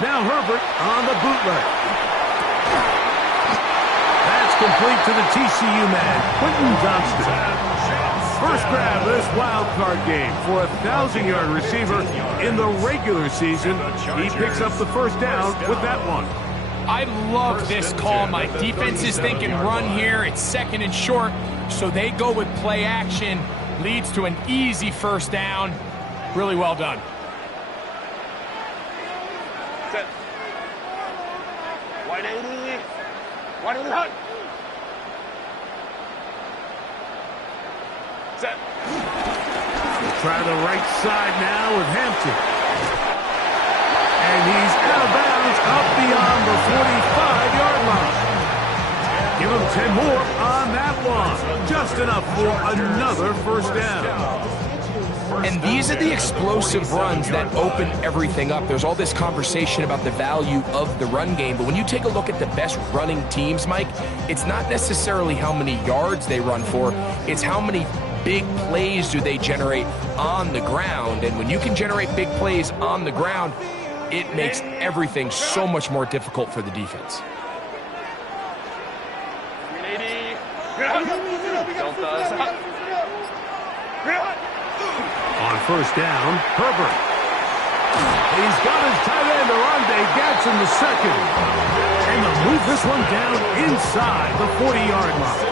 Now Herbert on the bootleg. That's complete to the TCU man, Quentin Johnston. First grab of this wild card game for a 1,000-yard receiver in the regular season. He picks up the first down with that one. I love this call. My defense is thinking run here. It's second and short, so they go with play action. Leads to an easy first down. Really well done. Set. 180. 180. Set. We'll try the right side now with Hampton. And he's out of bounds up beyond the 45-yard line. Give him 10 more on that one. Just enough for another first down. And these are the explosive runs that open everything up. There's all this conversation about the value of the run game, but when you take a look at the best running teams, Mike, it's not necessarily how many yards they run for, it's how many big plays do they generate on the ground. And when you can generate big plays on the ground, it makes everything so much more difficult for the defense. 380. On first down, Herbert. He's got his tight end, Arande Gadsden the second. And they'll move this one down inside the 40-yard line.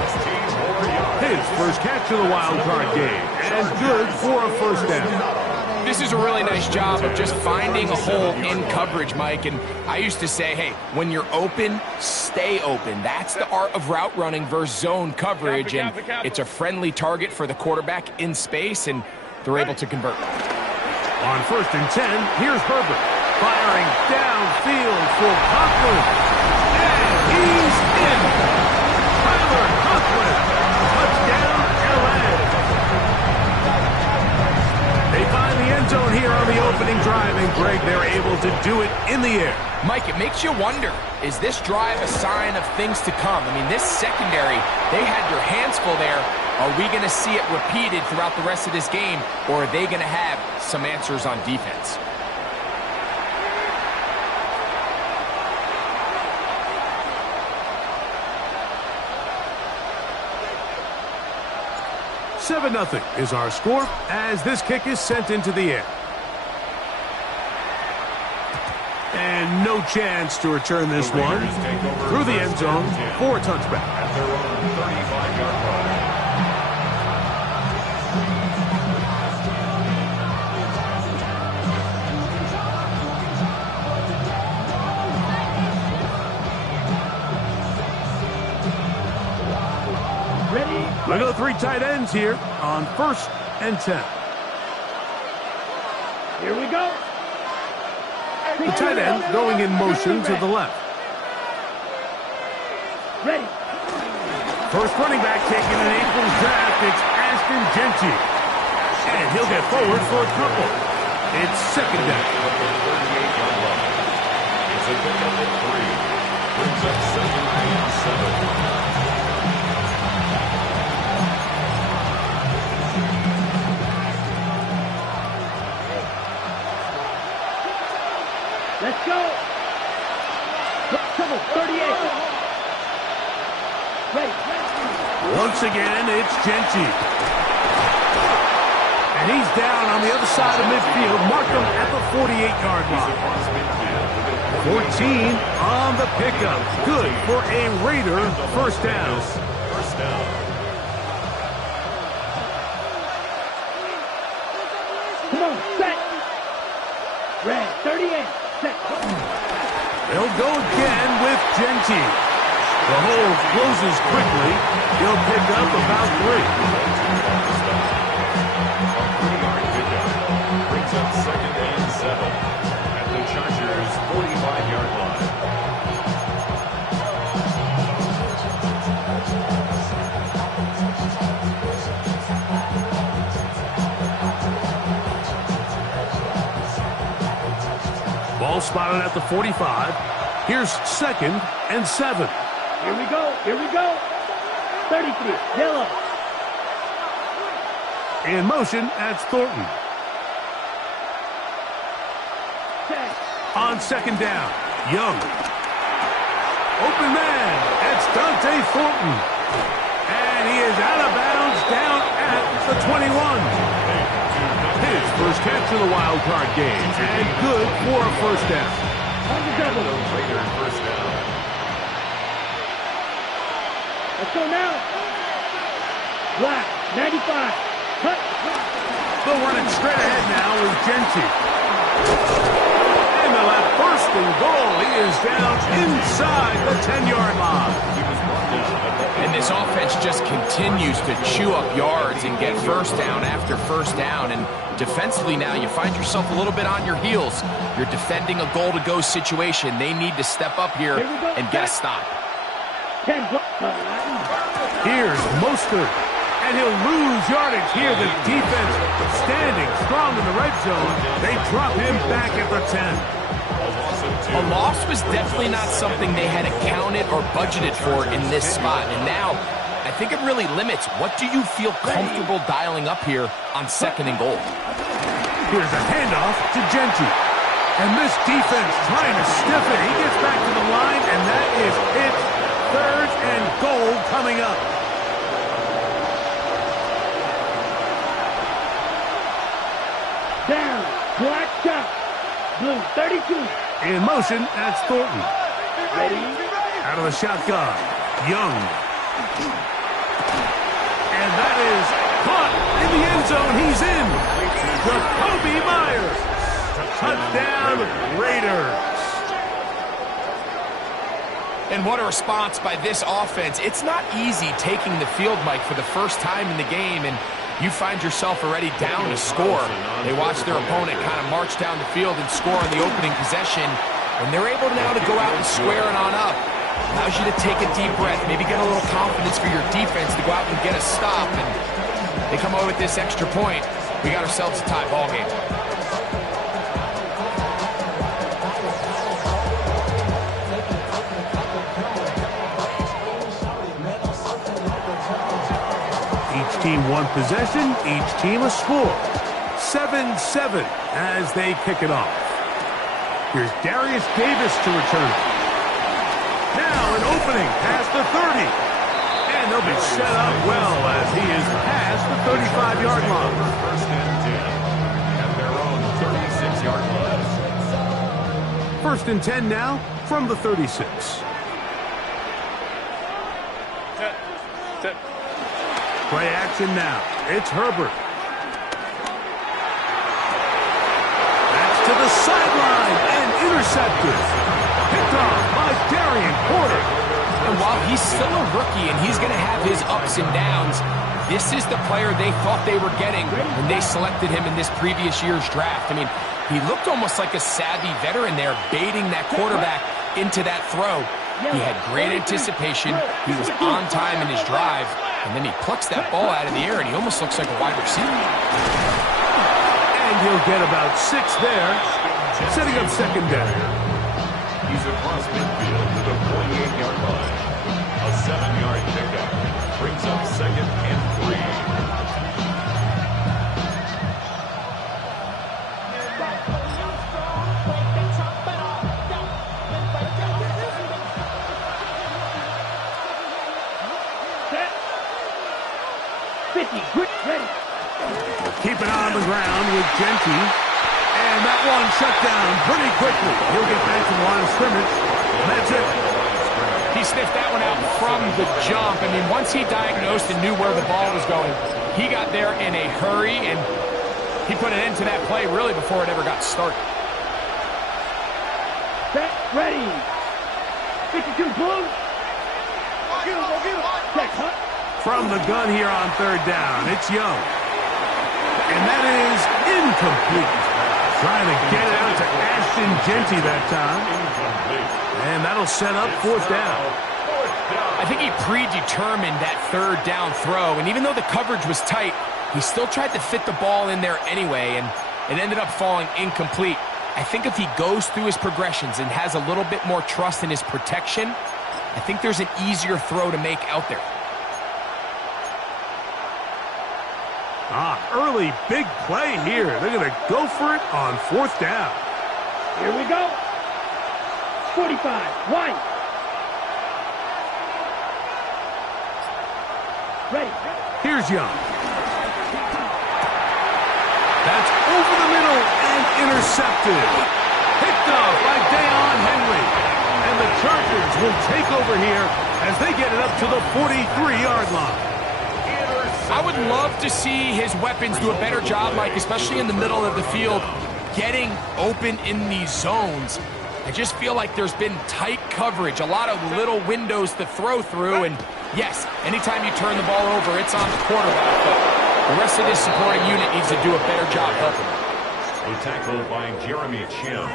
His first catch of the wild card game. And good for a first down. This is a really nice job of just finding a hole in coverage, Mike. And I used to say, hey, when you're open, stay open. That's the art of route running versus zone coverage. And it's a friendly target for the quarterback in space, and they're able to convert. On first and 10, here's Herbert. Firing downfield for Conklin. And he's in. Tyler Conklin. Touchdown, LA. They find the end zone here on the opening drive, and Greg, they're able to do it in the air. Mike, it makes you wonder, is this drive a sign of things to come? I mean, this secondary, they had their hands full there. Are we going to see it repeated throughout the rest of this game, or are they going to have some answers on defense? Seven 0 is our score as this kick is sent into the air. And no chance to return this one through the end zone for a touchback. At their own 35-yard line. Look at the three tight ends here on first and 10. Here we go. The tight end going in motion to the left. Ready. First running back taking an April's draft, it's Ashton Genty. And he'll get forward for a couple. It's second down. It's a pickup at 3. Brings up second and 7. Let's go. Trouble, 38. Ready. Once again, it's Genty. And he's down on the other side of midfield. Mark him at the 48-yard line. 14 on the pickup. Good for a Raider first down. First down. Come on, set. Red, 38. Set. They'll go again with Genty. The hole closes quickly. He'll pick up about 3. Brings up second and 7 at the Chargers' 45-yard line. Ball spotted at the 45. Here's second and 7. Here we go. Here we go. 33. Yellow. In motion, that's Thornton. Set. On second down, Young. Open man, it's Dante Thornton. And he is out of bounds down at the 21. His first catch of the wild card game, and good for a first down. Later, first down. Let's go now. Black, 95. Cut. They'll run it straight ahead now with Genty. And they'll have first and goal. He is down inside the 10-yard line. And this offense just continues to chew up yards and get first down after first down. And defensively now, you find yourself a little bit on your heels. You're defending a goal-to-go situation. They need to step up here and get a stop. 10. Here's Mostert. And he'll lose yardage here. The defense standing strong in the red zone. They drop him back at the 10. A loss was definitely not something they had accounted or budgeted for in this spot. And now, I think it really limits what do you feel comfortable dialing up here on second and goal. Here's a handoff to Genty. And this defense trying to stiff it. He gets back to the line, and that is it. Third and goal coming up. Down. Black shot. Blue, 32. In motion, that's Thornton. Ready? Out of the shotgun, Young. And that is caught in the end zone. He's in. Jacoby Myers. Touchdown, Raiders. And what a response by this offense. It's not easy taking the field, Mike, for the first time in the game, and you find yourself already down to score. They watch their opponent kind of march down the field and score on the opening possession, and they're able now to go out and square it on up. Allows you to take a deep breath, maybe get a little confidence for your defense to go out and get a stop, and they come away with this extra point. We got ourselves a tie ball game. Each team one possession, each team a score. 7-7 as they kick it off. Here's Darius Davis to return. Now an opening past the 30. And they'll be set up well as he is past the 35-yard line. First and 10 at their own 36-yard line. First and 10 now from the 36. Play action now. It's Herbert. That's to the sideline and intercepted. Picked off by Darian Porter. And while he's still a rookie and he's going to have his ups and downs, this is the player they thought they were getting when they selected him in this previous year's draft. I mean, he looked almost like a savvy veteran there, baiting that quarterback into that throw. He had great anticipation. He was on time in his drive. And then he plucks that ball out of the air, and he almost looks like a wide receiver. And he'll get about 6 there, setting up second down. He's across midfield to the 48-yard line. A 7-yard pickup brings up second and 3. Ready. Keep it on the ground with Genty. And that one shut down pretty quickly. He'll get back to the line of scrimmage. And that's it. He sniffed that one out from the jump. I mean, once he diagnosed and knew where the ball was going, he got there in a hurry, and he put an end to that play really before it ever got started. Set. Ready. 52 blue. Go get him. Check, huh? From the gun here on third down, it's Young. And that is incomplete. Trying to get it out to Ashton Genty that time. And that'll set up fourth down. I think he predetermined that third down throw, and even though the coverage was tight, he still tried to fit the ball in there anyway, and it ended up falling incomplete. I think if he goes through his progressions and has a little bit more trust in his protection, I think there's an easier throw to make out there. Early big play here. They're going to go for it on fourth down. Here we go. 45. Wide. Ready. Here's Young. That's over the middle and intercepted. Picked off by Deion Henry. And the Chargers will take over here as they get it up to the 43-yard line. I would love to see his weapons do a better job, Mike, especially in the middle of the field, getting open in these zones. I just feel like there's been tight coverage, a lot of little windows to throw through, and yes, anytime you turn the ball over, it's on the quarterback, but the rest of this supporting unit needs to do a better job helping him. The tackle by Jeremy Chin.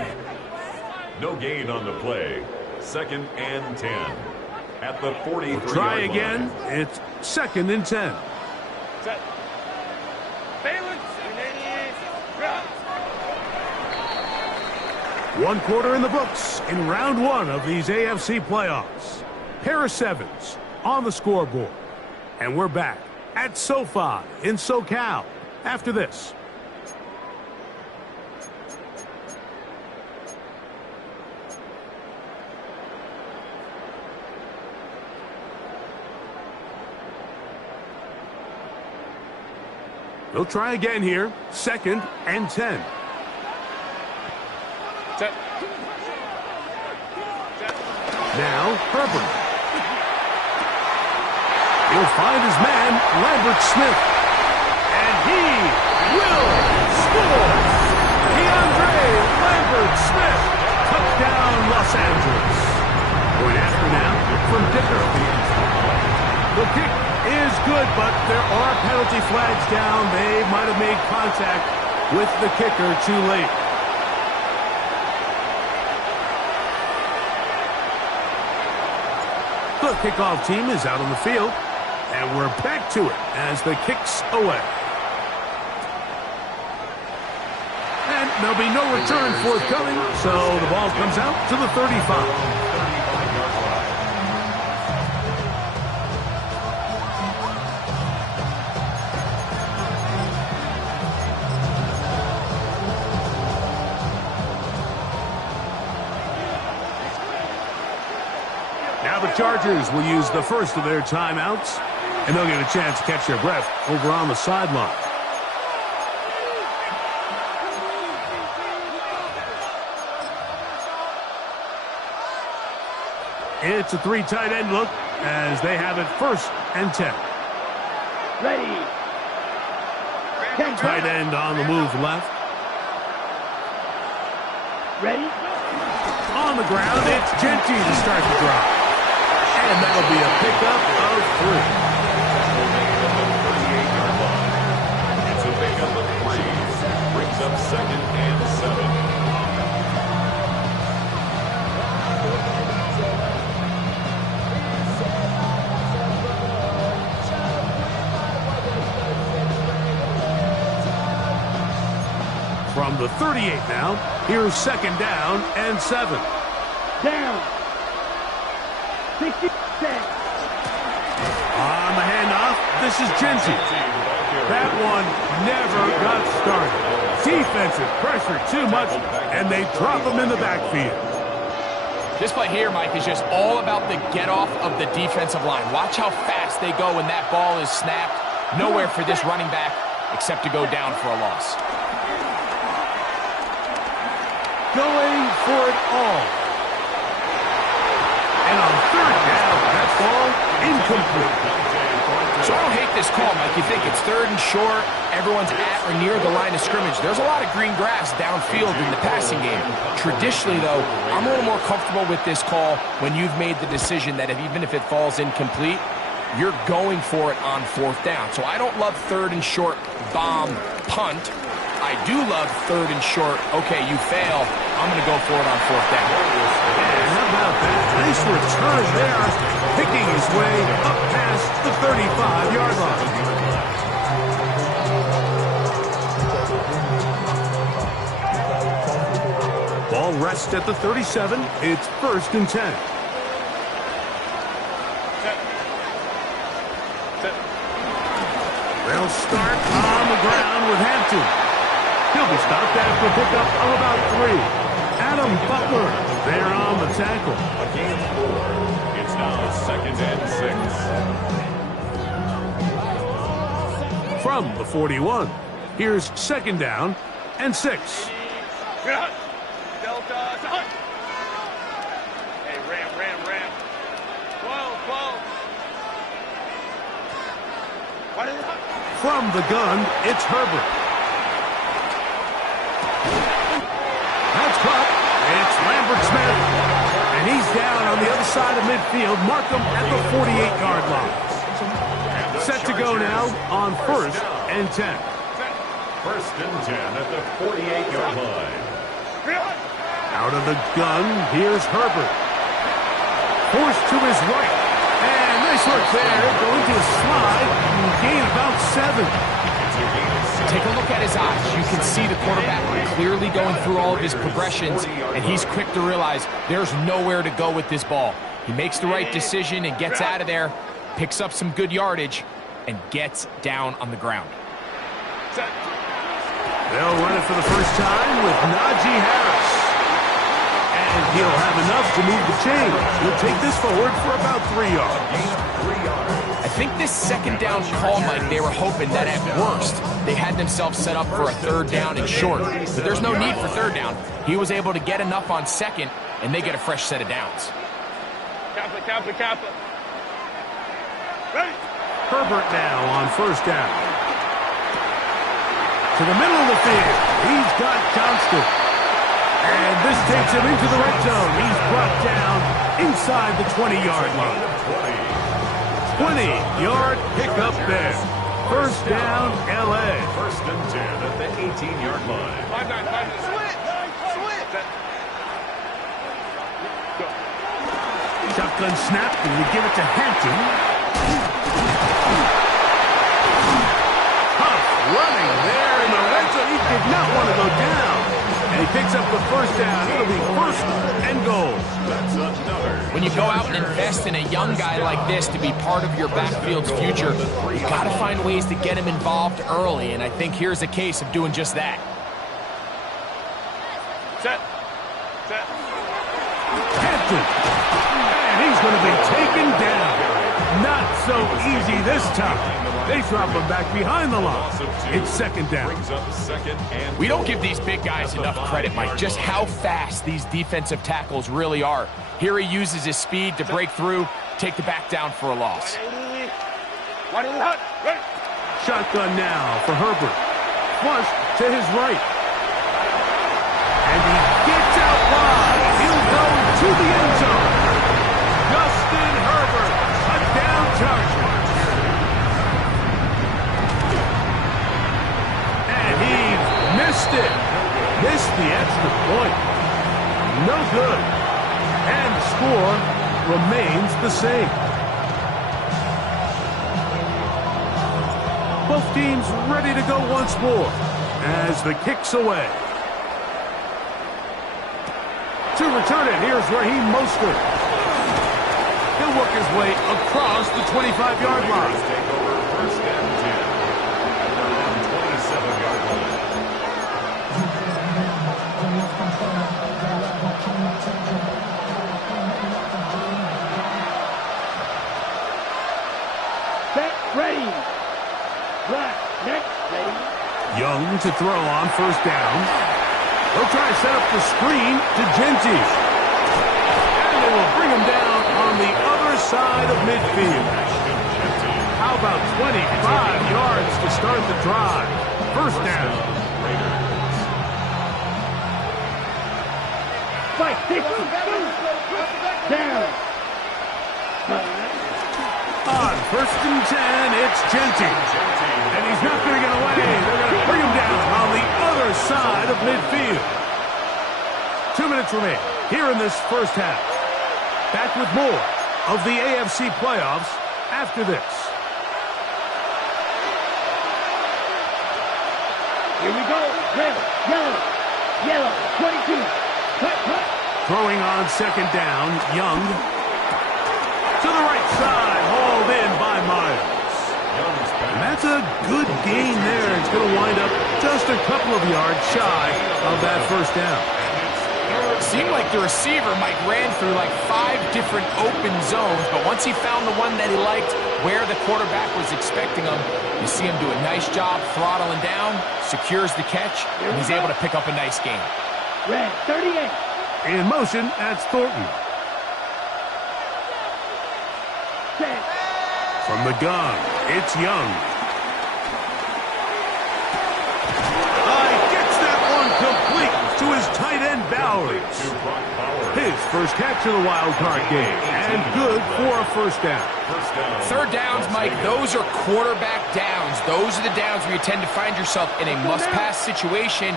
No gain on the play. 2nd and 10. At the 43-yard line. Try again. It's 2nd and 10. Set. Balance. 1 quarter in the books in round 1 of these AFC playoffs. Pair of sevens on the scoreboard. And we're back at SoFi in SoCal after this. They'll try again here. 2nd and 10. Set. Now, Herbert. He'll find his man, Lambert Smith. And he will score. DeAndre Lambert Smith. Touchdown, Los Angeles. Going after now from Dicker. The kick is good, but there are penalty flags down. They might have made contact with the kicker too late. The kickoff team is out on the field, and we're back to it as the kick's away. And there'll be no return forthcoming, so the ball comes out to the 35. Now the Chargers will use the first of their timeouts, and they'll get a chance to catch their breath over on the sideline. It's a 3 tight end look as they have it 1st and 10. Ready. Tight end on the move left. Ready. On the ground, it's Genty to start the drive. And that'll be a pickup of 3. It's a pickup of 3. Brings up 2nd and 7. From the 38 now, here's 2nd down and 7. Down. 60. On the handoff, this is Genty. That one never got started. Defensive pressure too much, and they drop him in the backfield. This play here, Mike, is just all about the get-off of the defensive line. Watch how fast they go when that ball is snapped. Nowhere for this running back except to go down for a loss. Going for it all. And on 3rd down, that ball incomplete. So I don't hate this call, Mike. You think it's 3rd and short, everyone's at or near the line of scrimmage. There's a lot of green grass downfield in the passing game. Traditionally, though, I'm a little more comfortable with this call when you've made the decision that even if it falls incomplete, you're going for it on 4th down. So I don't love 3rd and short bomb punt. I do love 3rd and short. Okay, you fail. I'm going to go for it on 4th down. And how about that? Nice return there, picking his way up past the 35-yard line. Ball rests at the 37. It's 1st and 10. They'll start on the ground with Hampton. He'll be stopped after a pickup of about 3. Adam Butler there on the tackle. A gain of 4. It's now 2nd and 6. From the 41, here's 2nd down and 6. Delta. Hey, ram. 12. From the gun, it's Herbert. That's caught. It's Lambert Smith. And he's down on the other side of midfield. Mark him at the 48-yard line. Set to go now on 1st and 10. 1st and 10 at the 48-yard line. Out of the gun, here's Herbert. Forced to his right. And nice work there. Going to a slide. Gain about 7. Take a look at his eyes. You can see the quarterback clearly going through all of his progressions, and he's quick to realize there's nowhere to go with this ball. He makes the right decision and gets out of there, picks up some good yardage, and gets down on the ground. They'll run it for the first time with Najee Harris. And he'll have enough to move the chains. He'll take this forward for about 3 yards. I think this 2nd down call, Mike, they were hoping that at worst they had themselves set up for a 3rd down and short. But there's no need for 3rd down. He was able to get enough on 2nd, and they get a fresh set of downs. Kappa. Ready? Herbert now on 1st down. To the middle of the field. He's got Johnston. And this takes him into the red zone. He's brought down inside the 20-yard line. 20-yard pickup there. 1st down, L.A. 1st and 10 at the 18-yard line. 5-9. Shotgun snap, and you give it to Hampton. Huff running there in the red zone. He did not want to go down. And he picks up the 1st down. It'll be 1st and goal. That's another. When you go out and invest in a young guy like this to be part of your backfield's future, you got to find ways to get him involved early, and I think here's a case of doing just that. Set. Hampton. And he's going to be taken down. Not so easy this time. They drop him back behind the line. It's 2nd down. Brings up 2nd and We don't give these big guys enough credit, Mike, just how fast these defensive tackles really are. Here he uses his speed to break through, take the back down for a loss. Shotgun now for Herbert. Flush to his right. And he gets out wide. He'll go to the end zone. Justin Herbert, a down target. And he missed it. Missed the extra point. No good. And the score remains the same. Both teams ready to go once more as the kick's away. To return it, here's Raheem Mostert. He'll work his way across the 25-yard line. take over 1st and 10 at their own 27-yard line. Set. Ready. Black. Next. Ready. Young to throw on 1st down. He'll try to set up the screen to Genty. And they will bring him down on the other side of midfield. How about 25 yards to start the drive? 1st down. Fight. 6. Down. On 1st and 10, it's Genty. And he's not going to get away. They're going to bring him down on the other side of midfield. 2 minutes remain here in this 1st half. Back with more of the AFC playoffs after this. Here we go. Red. Yellow. 22. Cut. Throwing on 2nd down, Young. To the right side, hauled in by Myers. And that's a good gain there. It's going to wind up just a couple of yards shy of that 1st down. It seemed like the receiver, Mike, ran through like 5 different open zones, but once he found the one that he liked, where the quarterback was expecting him, you see him do a nice job throttling down, secures the catch, and he's able to pick up a nice gain. Red, 38. In motion, that's Thornton. Set. From the gun, it's Young. Gets that one complete to his tight end, Bowers. His first catch of the wild card game, and good for a first down. Third downs, Mike, those are quarterback downs. Those are the downs where you tend to find yourself in a must-pass situation,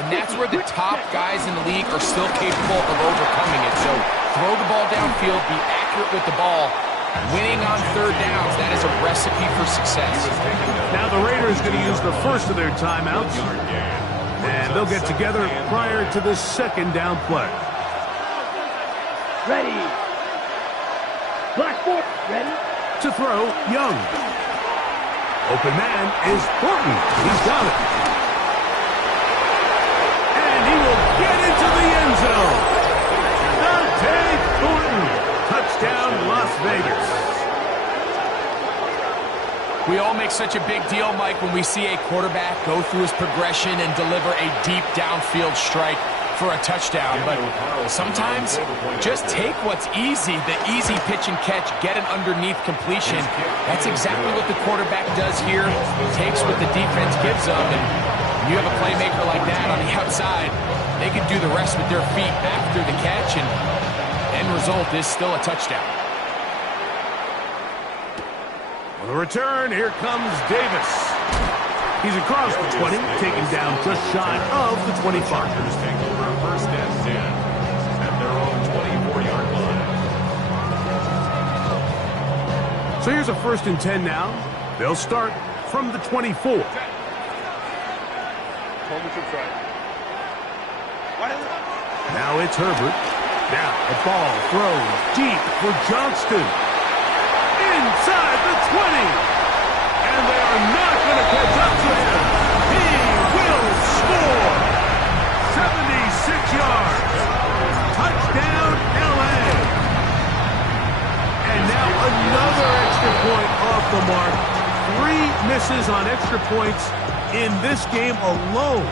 and that's where the top guys in the league are still capable of overcoming it. So throw the ball downfield, be accurate with the ball. Winning on third downs, that is a recipe for success. Now the Raiders going to use the first of their timeouts, and they'll get together prior to the second down play. Ready. Blackboard. Ready. To throw, Young. Open man is Thornton. He's got it. And he will get into the end zone. Dante Thornton. Touchdown, Las Vegas. We all make such a big deal, Mike, when we see a quarterback go through his progression and deliver a deep downfield strike for a touchdown. But sometimes just take what's easy, the easy pitch and catch, get an underneath completion. That's exactly what the quarterback does here. Takes what the defense gives them, and when you have a playmaker like that on the outside, they can do the rest with their feet after the catch, and end result is still a touchdown. On the return, here comes Davis. He's across the 20, taken down just shy of the 25. Take over first and 10 at their own 24-yard line. So here's a first and 10 now. They'll start from the 24. Now it's Herbert. Now the ball thrown deep for Johnston. Inside the 20. And they are not going to catch up to him. He will score. 76 yards. Touchdown, L.A. And now another extra point off the mark. 3 misses on extra points in this game alone.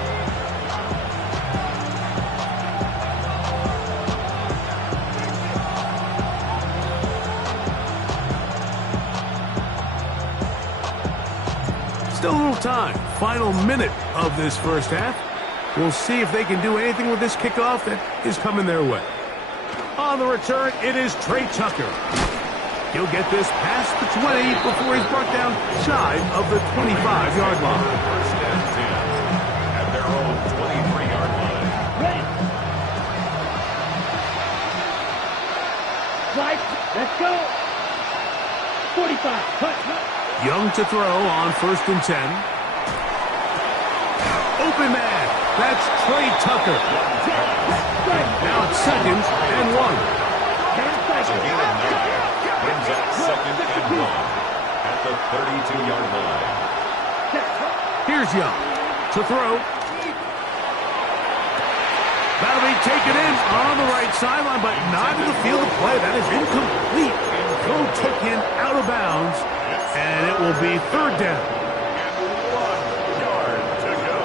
Still a little time. Final minute of this first half. We'll see if they can do anything with this kickoff that is coming their way. On the return, it is Trey Tucker. He'll get this past the 20 before he's brought down shy of the 25-yard line. First and 10 at their own 23-yard line. Ready. Slide. Let's go. 45. Cut. Young to throw on first and 10. Open man. That's Trey Tucker. Now it's second and 1. A gain of 9. Brings up second and 1 at the 32-yard line. Here's Young to throw. That'll be taken in on the right sideline, but not in the field of play. That is incomplete. Throw took in out of bounds, and it will be third down. 1 yard to go.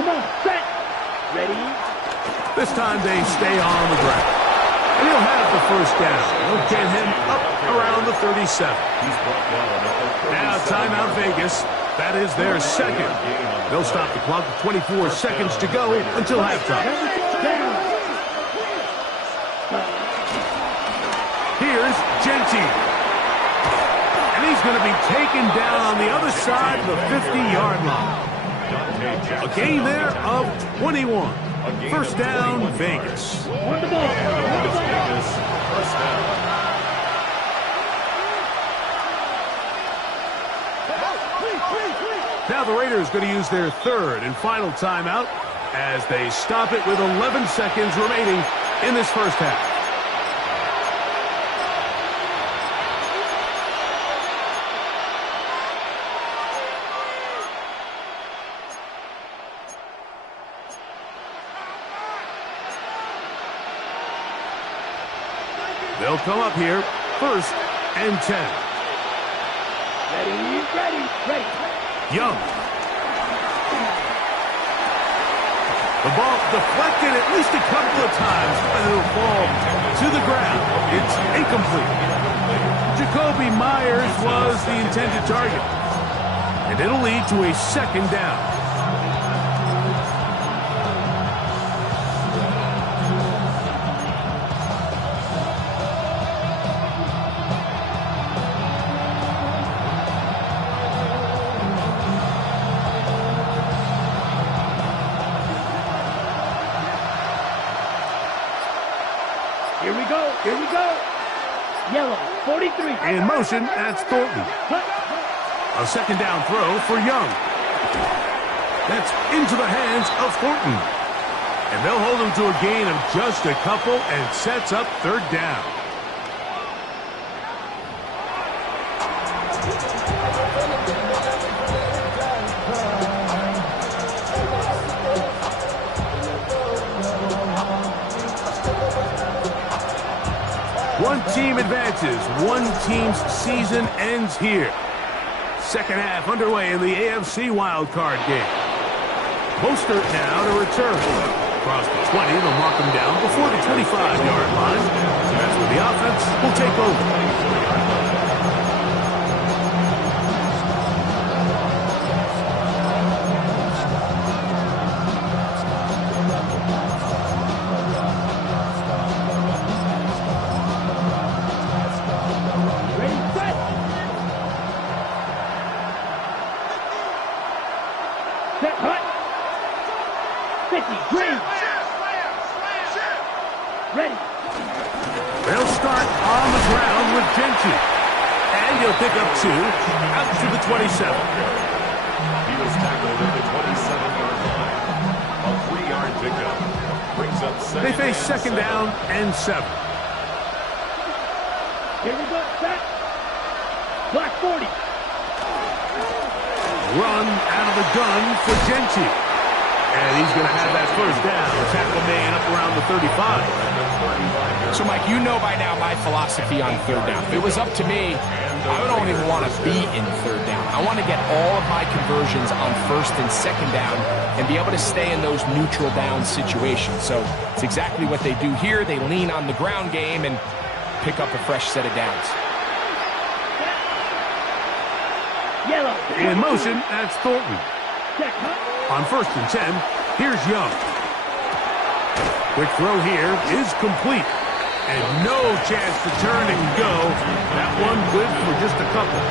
Come on, set. Ready. This time they stay on the ground. And he'll have the first down. They'll get him up around the 37. He's brought down at the Now timeout Vegas. That is their second. They'll stop the clock with 24 seconds to go until halftime. Here's Genty. And he's going to be taken down on the other side of the 50-yard line. A gain there of 21. First down, Vegas. On the ball. First down. Now the Raiders going to use their third and final timeout as they stop it with 11 seconds remaining in this first half. They'll come up here, 1st and 10. Ready. Young. The ball deflected at least a couple of times, but it'll fall to the ground. It's incomplete. Jacoby Myers was the intended target, and it'll lead to a 2nd down. Here we go. Yellow, 43. In motion, that's Thornton. A 2nd down throw for Young. That's into the hands of Thornton. And they'll hold him to a gain of just a couple and sets up 3rd down. One team advances. One team's season ends here. 2nd half underway in the AFC wildcard game. Mostert now to return. Across the 20, they'll mark him down before the 25-yard line. That's where the offense will take over. Pick up 2, out to the 27. He was tackled at the 27-yard line. A 3-yard pickup. Brings up 2nd. They face 2nd down and 7. Here we go, set. Black 40. Run out of the gun for Genchi. And he's going to have that 1st down. Tackle made up around the 35. So, Mike, you know by now my philosophy on 3rd down. If it was up to me, I don't even want to be in 3rd down. I want to get all of my conversions on 1st and 2nd down and be able to stay in those neutral down situations. So it's exactly what they do here. They lean on the ground game and pick up a fresh set of downs. Yellow. In motion, that's Thornton. On 1st and 10, here's Young. Quick throw here is complete. And no chance to turn and go. That one good for just a couple.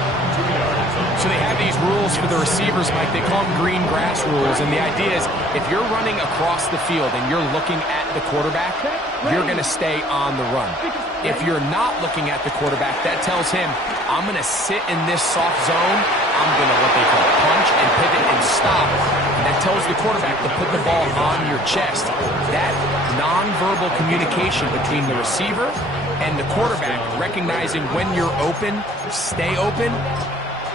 So they have these rules for the receivers, Mike. They call them green grass rules. And the idea is if you're running across the field and you're looking at the quarterback, you're going to stay on the run. If you're not looking at the quarterback, that tells him, I'm going to sit in this soft zone. I'm going to what they call punch and pivot and stop. And that tells the quarterback to put the ball on your chest. That nonverbal communication between the receiver and the quarterback, recognizing when you're open, stay open,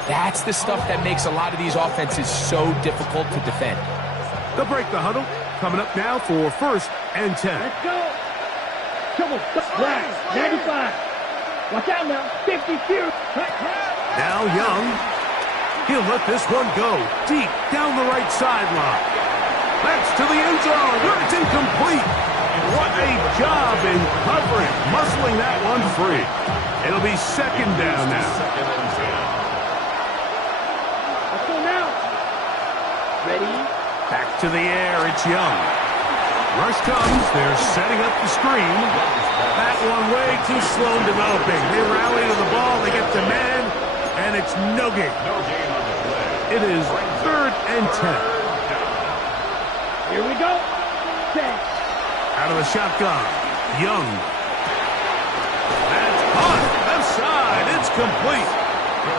that's the stuff that makes a lot of these offenses so difficult to defend. They'll break the huddle. Coming up now for 1st and 10. Let's go. Trouble. Black. 95. Watch out now. 52. Now Young. He'll let this one go deep down the right sideline. That's to the end zone where it's incomplete. What a job in covering, muscling that one free. It'll be 2nd down now. 2nd and 10. Let's go now. Ready? Back to the air, it's Young. Rush comes, they're setting up the screen. That one way too slow in developing. They rally to the ball, they get to man, and it's no gain. No gain on the play. It is 3rd and 10. Here we go. Set. Out of the shotgun, Young. That's caught, left side, it's complete.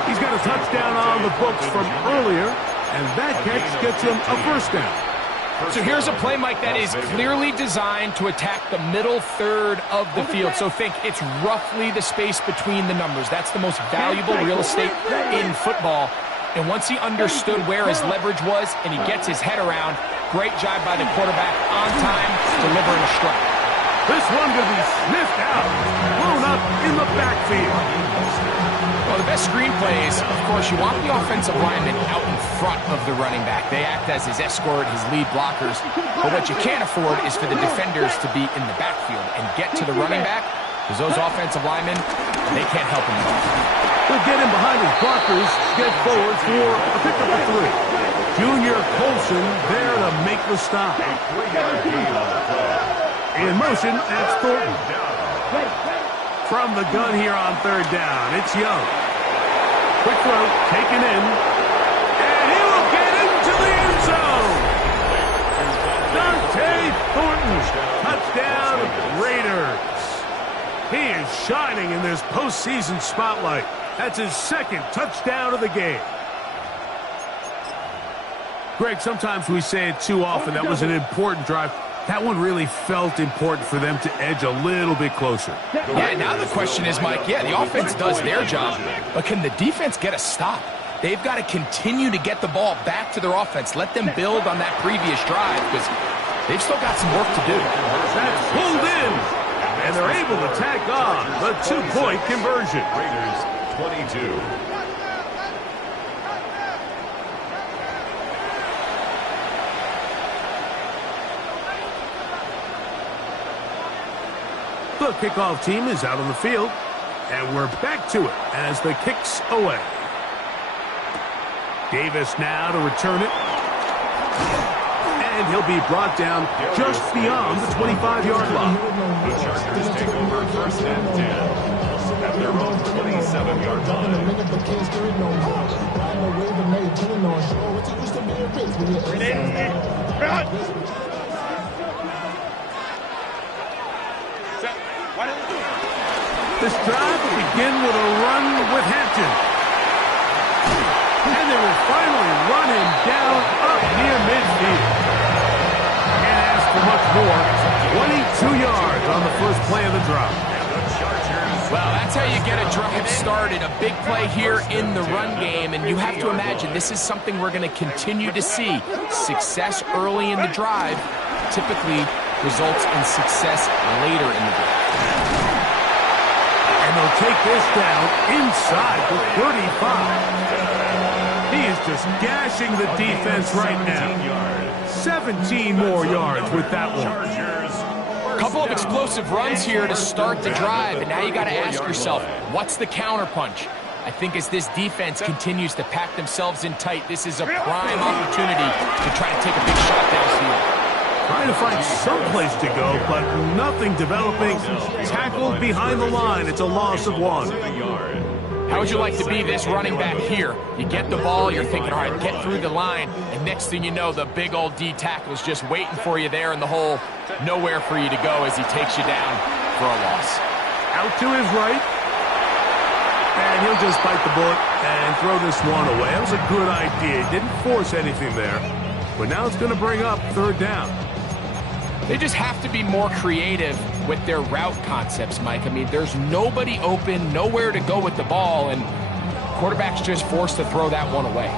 He's got a touchdown on the books from earlier, and that catch gets him a 1st down. So here's a play, Mike, that is clearly designed to attack the middle 3rd of the field. So think it's roughly the space between the numbers. That's the most valuable real estate in football. And once he understood where his leverage was and he gets his head around, great job by the quarterback on time, delivering a strike. This one going to be sniffed out, blown up in the backfield. Well, the best screenplays, of course, you want the offensive lineman out in front of the running back. They act as his escort, his lead blockers. But what you can't afford is for the defenders to be in the backfield and get to the running back, because those offensive linemen, they can't help him at all. They'll get him behind his blockers, get forward for a pickup of 3. Junior Colson there to make the stop. In motion, that's Thornton. From the gun here on 3rd down, it's Young. Quick throw, taken in. And he will get into the end zone. Dante Thornton, touchdown Raiders. He is shining in this postseason spotlight. That's his 2nd touchdown of the game. Greg, sometimes we say it too often. That was an important drive. That one really felt important for them to edge a little bit closer. Yeah, now the question is, Mike, yeah, the offense does their job, but can the defense get a stop? They've got to continue to get the ball back to their offense. Let them build on that previous drive, because they've still got some work to do. That's pulled in, and they're able to tack on the 2-point conversion. Raiders 22. The kickoff team is out on the field, and we're back to it as the kick's away. Davis now to return it, and he'll be brought down just beyond the 25-yard line. The Chargers take over 1st and 10 at their own 27-yard line. This drive will begin with a run with Hampton. And they will finally run him down up near midfield. Can't ask for much more. 22 yards on the first play of the drive. Well, that's how you get a drive started. A big play here in the run game, and you have to imagine this is something we're going to continue to see. Success early in the drive typically results in success later in the drive. And they'll take this down inside the 35. He is just gashing the defense right now. 17 more yards with that one. A couple of explosive runs here to start the drive, and now you got to ask yourself, what's the counterpunch? I think as this defense continues to pack themselves in tight, this is a prime opportunity to try to take a big shot downfield. Trying to find some place to go, but nothing developing. Tackled behind the line. It's a loss of 1. How would you like to be this running back here? You get the ball, you're thinking, all right, get through the line, and next thing you know, the big old D tackle's just waiting for you there in the hole. Nowhere for you to go as he takes you down for a loss. Out to his right. And he'll just bite the bullet and throw this one away. That was a good idea. He didn't force anything there. But now it's going to bring up 3rd down. They just have to be more creative with their route concepts, Mike. I mean, there's nobody open, nowhere to go with the ball, and quarterback's just forced to throw that one away.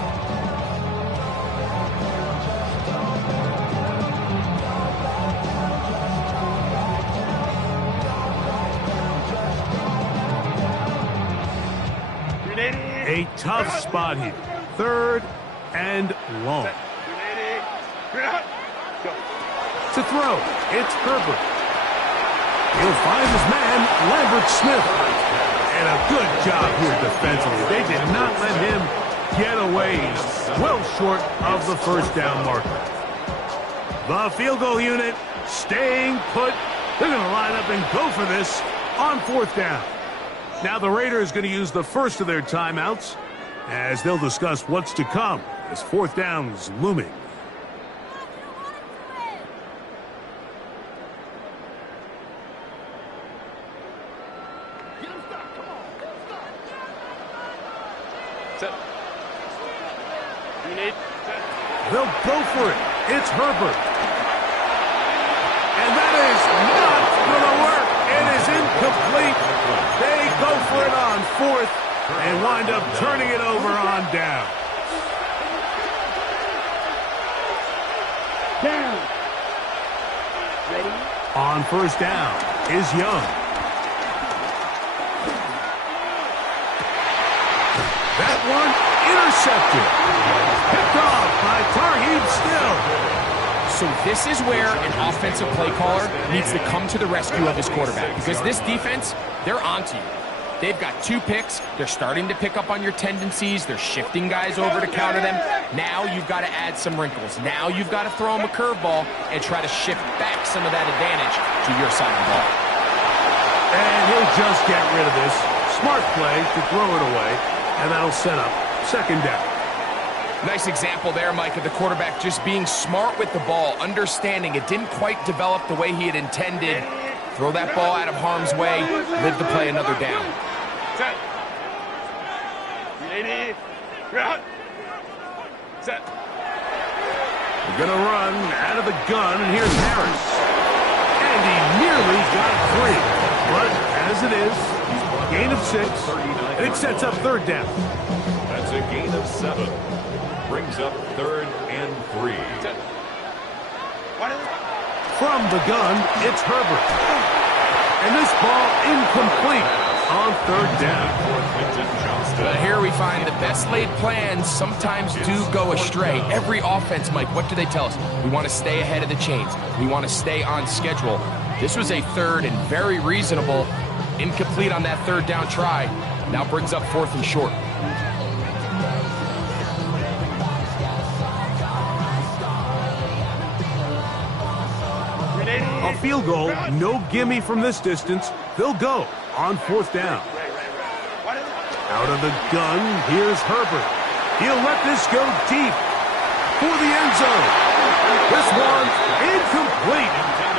A tough spot here. 3rd and long. To throw, it's Herbert. He'll find his man, Lambert Smith. And a good job here defensively. They did not let him get away. Well short of the 1st down marker. The field goal unit staying put. They're going to line up and go for this on 4th down. Now the Raiders going to use the first of their timeouts as they'll discuss what's to come as 4th down's looming. They'll go for it. It's Herbert. And that is not going to work. It is incomplete. They go for it on 4th and wind up turning it over on down. Down. Ready? On first down is Young. That one intercepted. Picked off by Tarheeb Still. So this is where an offensive play caller needs to come to the rescue of his quarterback, because this defense, they're onto you. They've got 2 picks. They're starting to pick up on your tendencies. They're shifting guys over to counter them. Now you've got to add some wrinkles. Now you've got to throw them a curveball and try to shift back some of that advantage to your side of the ball. And he'll just get rid of this. Smart play to throw it away, and that'll set up second down. Nice example there, Mike, of the quarterback just being smart with the ball, understanding it didn't quite develop the way he had intended. Throw that ball out of harm's way, live to play another down. Set. Ready. Route. Set. We're going to run out of the gun, and here's Harris. And he nearly got 3. But as it is, gain of 6, and it sets up third down. That's a gain of 7. Brings up 3rd and 3. From the gun, it's Herbert. And this ball incomplete on third down. But here we find the best laid plans sometimes do go astray. Every offense, Mike, what do they tell us? We want to stay ahead of the chains. We want to stay on schedule. This was a third and very reasonable. Incomplete on that third down try. Now brings up 4th and short. A field goal, no gimme from this distance. They'll go on 4th down. Out of the gun, here's Herbert. He'll let this go deep for the end zone. This one's incomplete.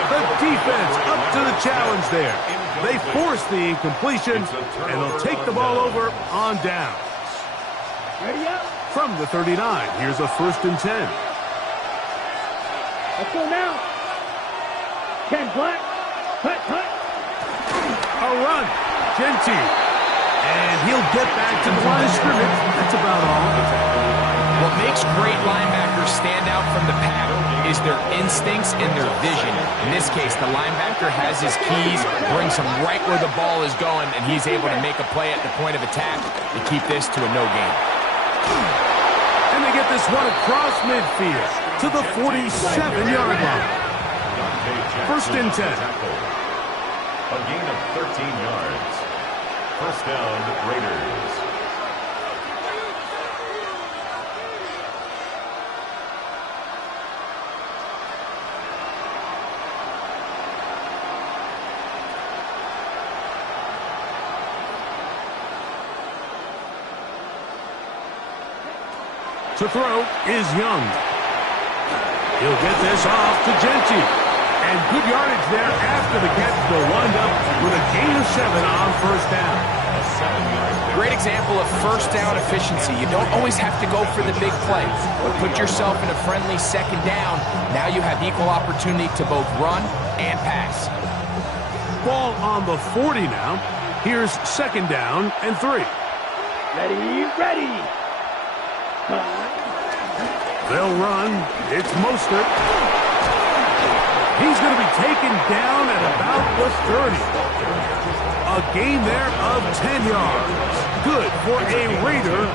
The defense up to the challenge there. They force the incompletion, and they'll take the ball over on downs. From the 39, here's a 1st and 10. Let's go now. 10 black. Cut. A run. Genty. And he'll get back to the line of scrimmage. That's about all. What makes great linebackers stand out from the pack is their instincts and their vision. In this case, the linebacker has his keys, brings him right where the ball is going, and he's able to make a play at the point of attack and keep this to a no gain. And they get this one across midfield to the 47-yard line. 1st and 10. A gain of 13 yards. 1st down, Raiders. To throw is Young. He'll get this off to Genty. And good yardage there after the catch. They'll wind up with a gain of 7 on 1st down. Great example of first down efficiency. You don't always have to go for the big play, but put yourself in a friendly second down. Now you have equal opportunity to both run and pass. Ball on the 40 now. Here's 2nd down and 3. Ready. They'll run. It's Mostert. He's going to be taken down at about the 30. A gain there of 10 yards. Good for a Raider